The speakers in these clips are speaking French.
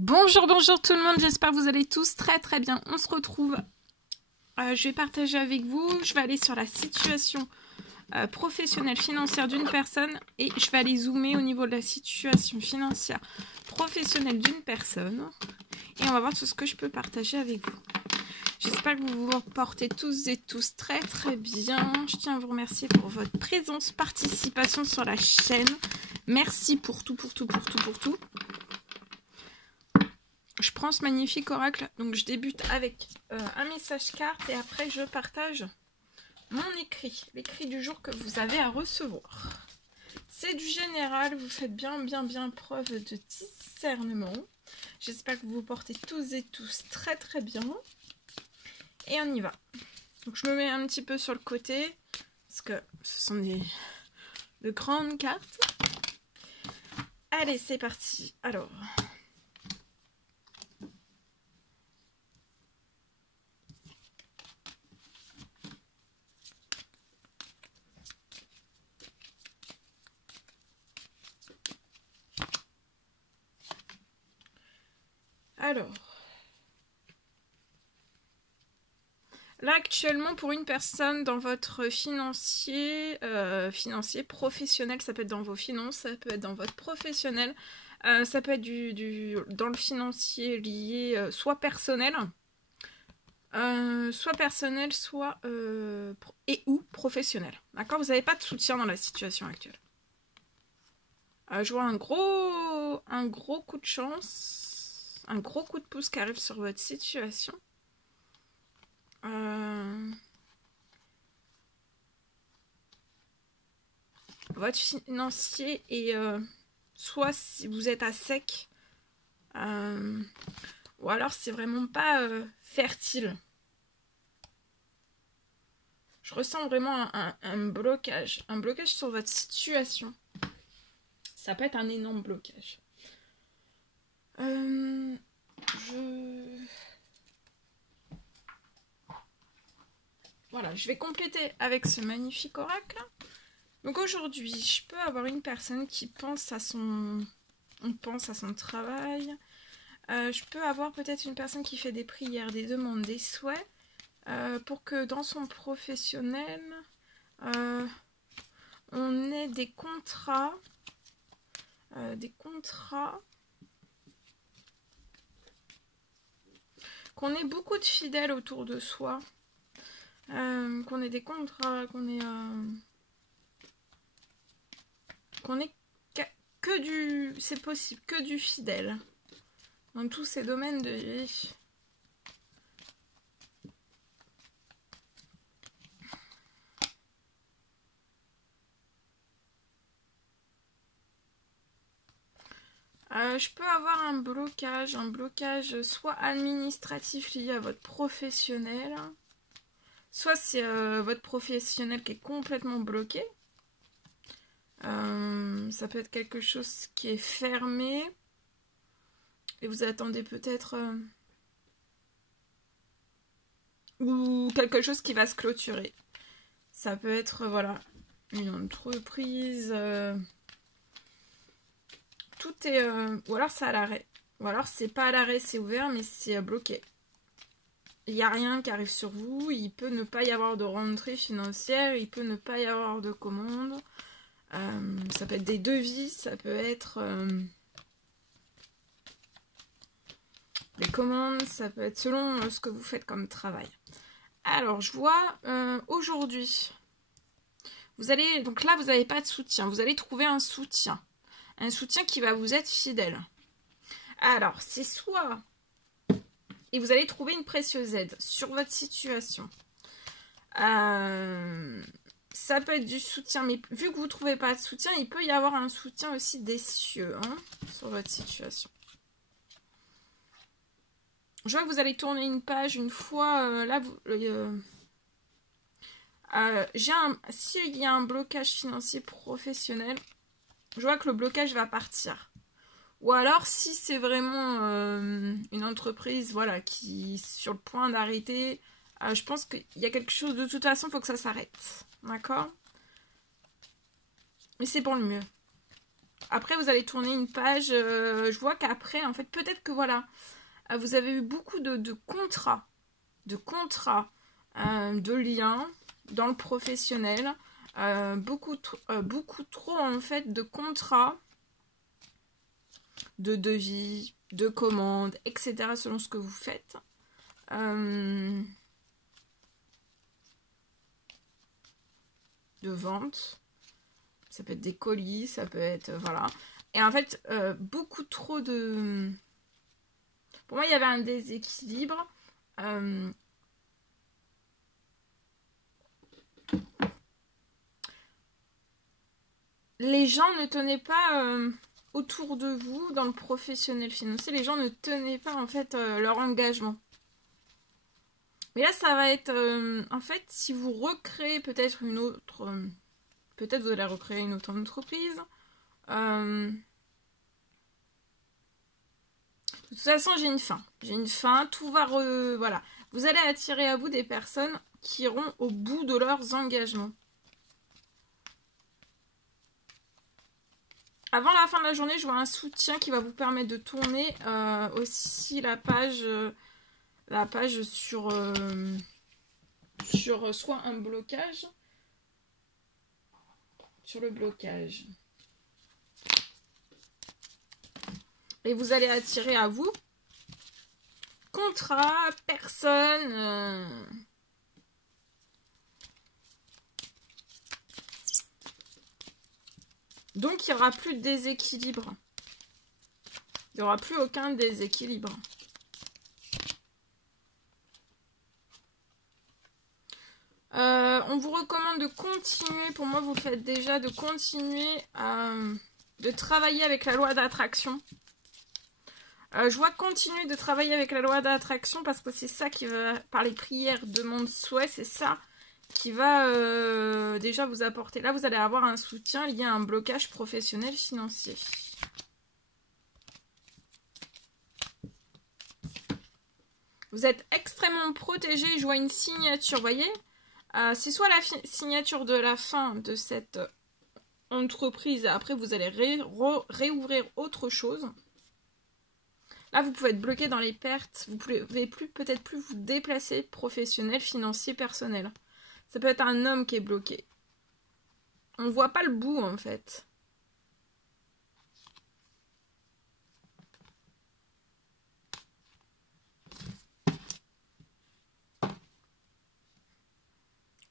Bonjour, bonjour tout le monde, j'espère que vous allez tous très bien. On se retrouve, je vais partager avec vous, je vais aller sur la situation professionnelle financière d'une personne et je vais aller zoomer au niveau de la situation financière professionnelle d'une personne et on va voir tout ce que je peux partager avec vous. J'espère que vous vous portez tous et tous très bien. Je tiens à vous remercier pour votre présence, participation sur la chaîne. Merci pour tout. Je prends ce magnifique oracle, donc je débute avec un message carte et après je partage mon écrit, l'écrit du jour que vous avez à recevoir. C'est du général, vous faites bien preuve de discernement. J'espère que vous vous portez tous et tous très bien. Et on y va. Donc je me mets un petit peu sur le côté, parce que ce sont de grandes cartes. Allez, c'est parti. Alors... là actuellement pour une personne dans votre financier professionnel, ça peut être dans vos finances, ça peut être dans votre professionnel, ça peut être dans le financier lié soit personnel, soit ou professionnel. D'accord, vous n'avez pas de soutien dans la situation actuelle. Je vois un gros coup de chance, un gros coup de pouce qui arrive sur votre situation. Votre financier est soit si vous êtes à sec, ou alors c'est vraiment pas fertile. Je ressens vraiment un blocage sur votre situation. Ça peut être un énorme blocage. Voilà, je vais compléter avec ce magnifique oracle. Donc aujourd'hui, je peux avoir une personne qui pense à son travail. Je peux avoir peut-être une personne qui fait des prières, des demandes, des souhaits pour que dans son professionnel, on ait des contrats, qu'on ait beaucoup de fidèles autour de soi, qu'on ait des contrats, qu'on ait que du, c'est possible, que du fidèle dans tous ces domaines de vie. Je peux avoir un blocage soit administratif lié à votre professionnel, soit c'est votre professionnel qui est complètement bloqué. Ça peut être quelque chose qui est fermé et vous attendez peut-être ou quelque chose qui va se clôturer. Ça peut être voilà une entreprise, tout est ou alors c'est à l'arrêt, ou alors c'est pas à l'arrêt, c'est ouvert mais c'est bloqué. Il n'y a rien qui arrive sur vous, il peut ne pas y avoir de rentrée financière, il peut ne pas y avoir de commande. Ça peut être des devis, ça peut être des commandes, ça peut être selon ce que vous faites comme travail. Alors, je vois aujourd'hui, donc là, vous n'avez pas de soutien, vous allez trouver un soutien qui va vous être fidèle. Alors, c'est soit, et vous allez trouver une précieuse aide sur votre situation. Ça peut être du soutien, mais vu que vous ne trouvez pas de soutien, il peut y avoir un soutien aussi des cieux sur votre situation. Je vois que vous allez tourner une page une fois. Là, s'il y a un blocage financier professionnel, je vois que le blocage va partir. Ou alors, si c'est vraiment une entreprise voilà, qui est sur le point d'arrêter, je pense qu'il y a quelque chose, de toute façon, il faut que ça s'arrête. D'accord? Mais c'est pour le mieux. Après, vous allez tourner une page. Je vois qu'après, en fait, peut-être que voilà, vous avez eu beaucoup de contrats, de liens dans le professionnel. Beaucoup trop, en fait, de contrats, de devis, de commandes, etc. selon ce que vous faites. De vente. Ça peut être des colis, ça peut être... voilà. Et en fait, beaucoup trop de... Pour moi, il y avait un déséquilibre. Les gens ne tenaient pas autour de vous, dans le professionnel financier, les gens ne tenaient pas, en fait, leur engagement. Mais là, ça va être... en fait, si vous recréez peut-être une autre... peut-être vous allez recréer une autre entreprise. De toute façon, j'ai une fin. J'ai une fin. Tout va... voilà. Vous allez attirer à vous des personnes qui iront au bout de leurs engagements. Avant la fin de la journée, je vois un soutien qui va vous permettre de tourner aussi la page sur soit un blocage, sur le blocage. Et vous allez attirer à vous contrat, personne. Donc il n'y aura plus de déséquilibre. Il n'y aura plus aucun déséquilibre. On vous recommande de continuer, pour moi vous le faites déjà, de continuer de travailler avec la loi d'attraction. Je vois continuer de travailler avec la loi d'attraction parce que c'est ça qui va, par les prières, demande, souhait, c'est ça qui va déjà vous apporter. Là, vous allez avoir un soutien lié à un blocage professionnel financier. Vous êtes extrêmement protégé. Je vois une signature, vous voyez. C'est soit la signature de la fin de cette entreprise. Après, vous allez réouvrir autre chose. Là, vous pouvez être bloqué dans les pertes. Vous ne pouvez peut-être plus vous déplacer professionnel, financier, personnel. Ça peut être un homme qui est bloqué. On ne voit pas le bout, en fait.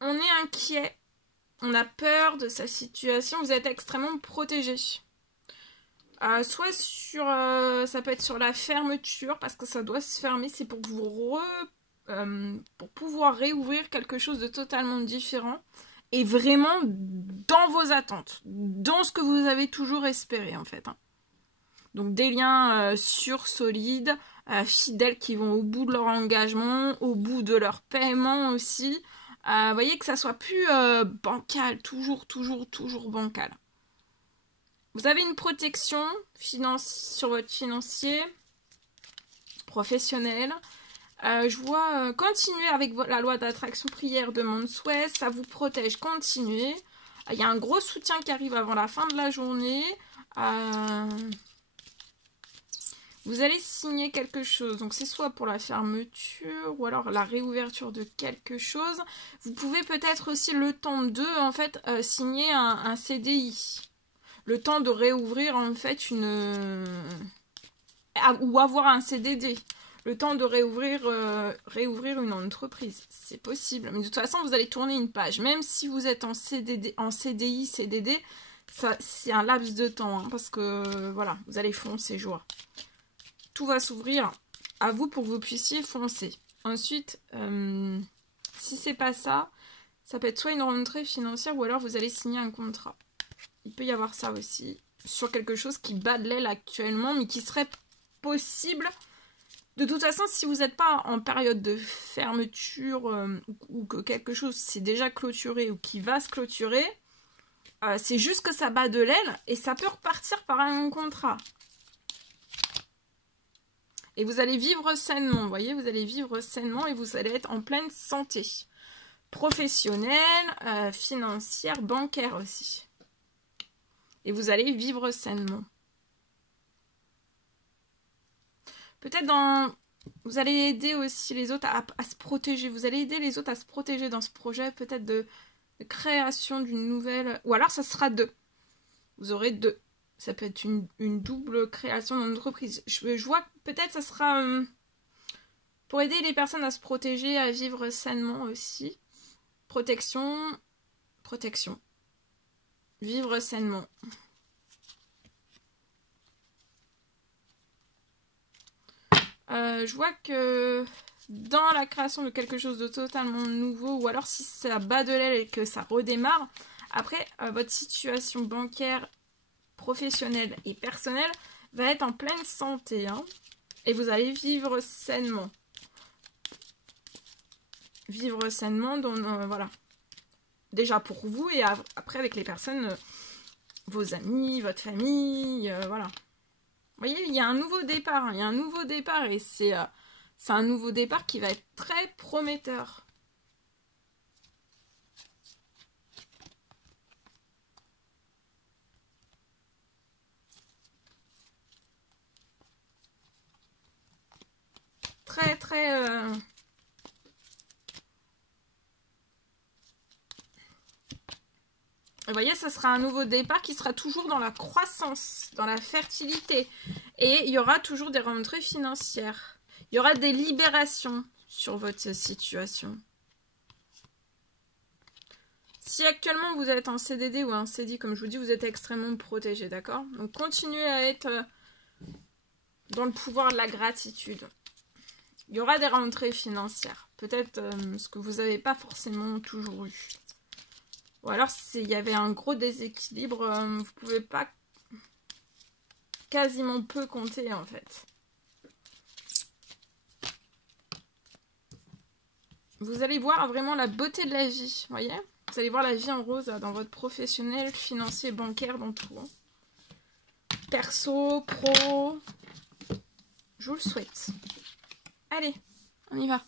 On est inquiet. On a peur de sa situation. Vous êtes extrêmement protégé. Soit sur... ça peut être sur la fermeture, parce que ça doit se fermer. C'est pour que vous pour pouvoir réouvrir quelque chose de totalement différent. Et vraiment dans vos attentes. Dans ce que vous avez toujours espéré, en fait. Donc des liens sûrs, solides, fidèles, qui vont au bout de leur engagement, au bout de leur paiement aussi. Vous voyez que ça soit plus bancal, toujours bancal. Vous avez une protection sur votre financier, professionnel. Je vois continuer avec la loi d'attraction, prière, demande, souhait. Ça vous protège, continuez. Il y a un gros soutien qui arrive avant la fin de la journée. Vous allez signer quelque chose. Donc c'est soit pour la fermeture ou alors la réouverture de quelque chose. Vous pouvez peut-être aussi le temps de en fait signer un CDI. Le temps de réouvrir en fait ou avoir un CDD. Le temps de réouvrir une entreprise. C'est possible. Mais de toute façon, vous allez tourner une page. Même si vous êtes en CDI, CDD, c'est un laps de temps. Hein, parce que, voilà, vous allez foncer, joie. Tout va s'ouvrir à vous pour que vous puissiez foncer. Ensuite, si c'est pas ça, ça peut être soit une rentrée financière ou alors vous allez signer un contrat. Il peut y avoir ça aussi. Sur quelque chose qui bat de l'aile actuellement, mais qui serait possible. De toute façon, si vous n'êtes pas en période de fermeture ou que quelque chose s'est déjà clôturé ou qui va se clôturer, c'est juste que ça bat de l'aile et ça peut repartir par un contrat. Et vous allez vivre sainement, vous voyez, vous allez vivre sainement et vous allez être en pleine santé. Professionnelle, financière, bancaire aussi. Et vous allez vivre sainement. Peut-être vous allez aider aussi les autres à se protéger. Vous allez aider les autres à se protéger dans ce projet, peut-être de création d'une nouvelle... Ou alors ça sera 2. Vous aurez 2. Ça peut être une double création d'entreprise. Je vois que peut-être ça sera pour aider les personnes à se protéger, à vivre sainement aussi. Protection. Vivre sainement. Je vois que dans la création de quelque chose de totalement nouveau, ou alors si ça bat de l'aile et que ça redémarre, après votre situation bancaire, professionnelle et personnelle va être en pleine santé. Hein, et vous allez vivre sainement. Vivre sainement, donc voilà. Déjà pour vous et après avec les personnes, vos amis, votre famille, voilà. Vous voyez, il y a un nouveau départ. Hein, il y a un nouveau départ et c'est un nouveau départ qui va être très prometteur. Très... Vous voyez, ça sera un nouveau départ qui sera toujours dans la croissance, dans la fertilité. Et il y aura toujours des rentrées financières. Il y aura des libérations sur votre situation. Si actuellement vous êtes en CDD ou en CDI, comme je vous dis, vous êtes extrêmement protégé, d'accord? Donc continuez à être dans le pouvoir de la gratitude. Il y aura des rentrées financières. Peut-être ce que vous n'avez pas forcément toujours eu. Ou alors, s'il y avait un gros déséquilibre, vous ne pouvez pas quasiment peu compter, en fait. Vous allez voir vraiment la beauté de la vie, vous voyez? Vous allez voir la vie en rose dans votre professionnel, financier, bancaire, dans tout. Hein. Perso, pro, je vous le souhaite. Allez, on y va.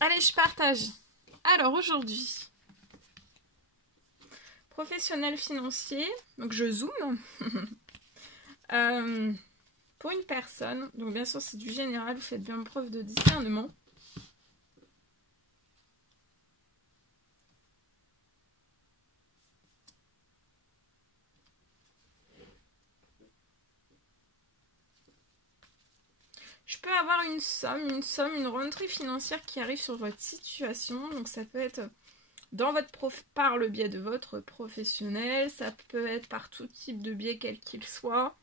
Allez, je partage. Alors, aujourd'hui, professionnel financier, donc je zoome. Pour une personne, donc bien sûr c'est du général, vous faites bien preuve de discernement. Je peux avoir une somme, une rentrée financière qui arrive sur votre situation. Donc ça peut être dans votre par le biais de votre professionnel, ça peut être par tout type de biais quel qu'il soit.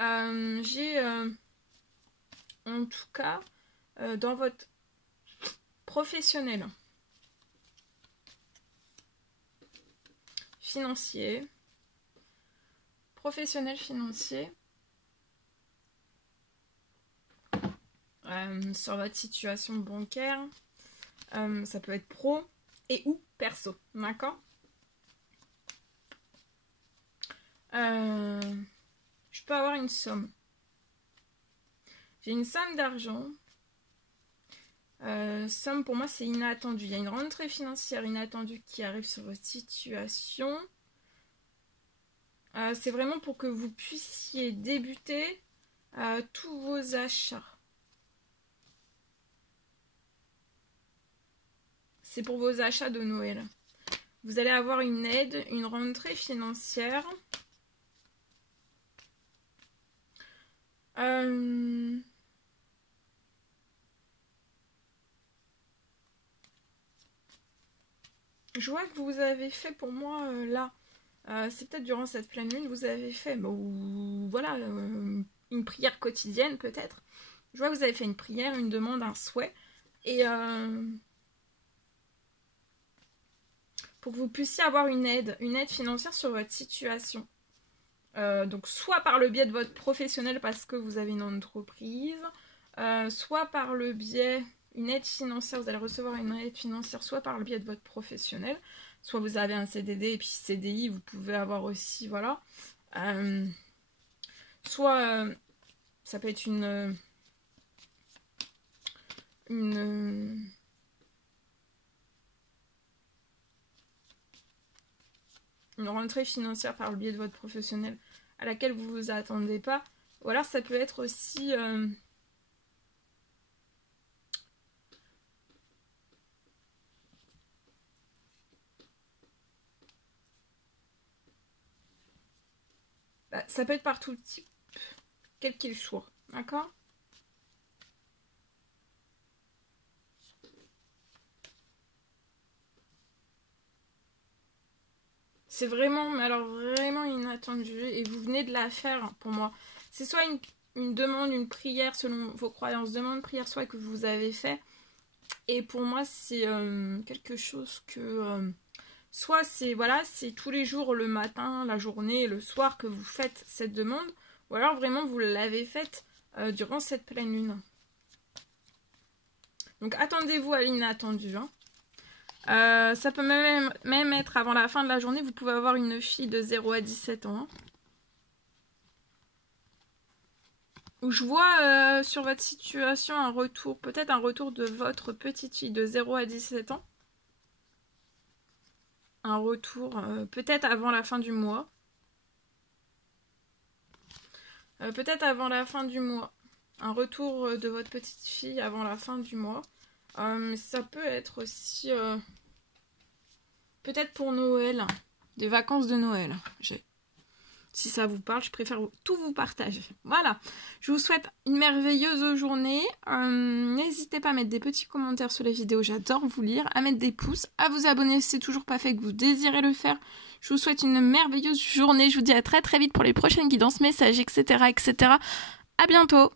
J'ai en tout cas dans votre professionnel financier, sur votre situation bancaire, ça peut être pro et ou perso, d'accord? Je peux avoir une somme. J'ai une somme d'argent. Somme pour moi c'est inattendu. Il y a une rentrée financière inattendue qui arrive sur votre situation. C'est vraiment pour que vous puissiez débuter tous vos achats. C'est pour vos achats de Noël. Vous allez avoir une aide, une rentrée financière. Je vois que vous avez fait pour moi là. C'est peut-être durant cette pleine lune, vous avez fait voilà, une prière quotidienne peut-être. Je vois que vous avez fait une prière, une demande, un souhait. Et pour que vous puissiez avoir une aide financière sur votre situation. Donc soit par le biais de votre professionnel parce que vous avez une entreprise, soit par le biais, une aide financière, vous allez recevoir une aide financière soit par le biais de votre professionnel, soit vous avez un CDD et puis CDI, vous pouvez avoir aussi, voilà. Soit ça peut être une une rentrée financière par le biais de votre professionnel à laquelle vous ne vous attendez pas. Ou alors ça peut être aussi ça peut être par tout type, quel qu'il soit, d'accord? C'est vraiment, mais alors vraiment inattendu et vous venez de la faire pour moi. C'est soit une demande, une prière selon vos croyances, demande, prière, soit que vous avez fait. Et pour moi, c'est quelque chose que... soit c'est voilà, c'est tous les jours, le matin, la journée et le soir que vous faites cette demande. Ou alors vraiment vous l'avez faite durant cette pleine lune. Donc attendez-vous à l'inattendu, hein. Ça peut même être avant la fin de la journée. Vous pouvez avoir une fille de 0 à 17 ans. Hein. Où je vois sur votre situation un retour, peut-être un retour de votre petite fille de 0 à 17 ans. Un retour peut-être avant la fin du mois. Peut-être avant la fin du mois. Un retour de votre petite fille avant la fin du mois. Ça peut être aussi... peut-être pour Noël, des vacances de Noël. Si ça vous parle, je préfère tout vous partager. Voilà, je vous souhaite une merveilleuse journée. N'hésitez pas à mettre des petits commentaires sur les vidéos, j'adore vous lire. À mettre des pouces, à vous abonner si c'est toujours pas fait, que vous désirez le faire. Je vous souhaite une merveilleuse journée. Je vous dis à très très vite pour les prochaines guidances, messages, etc. etc. À bientôt.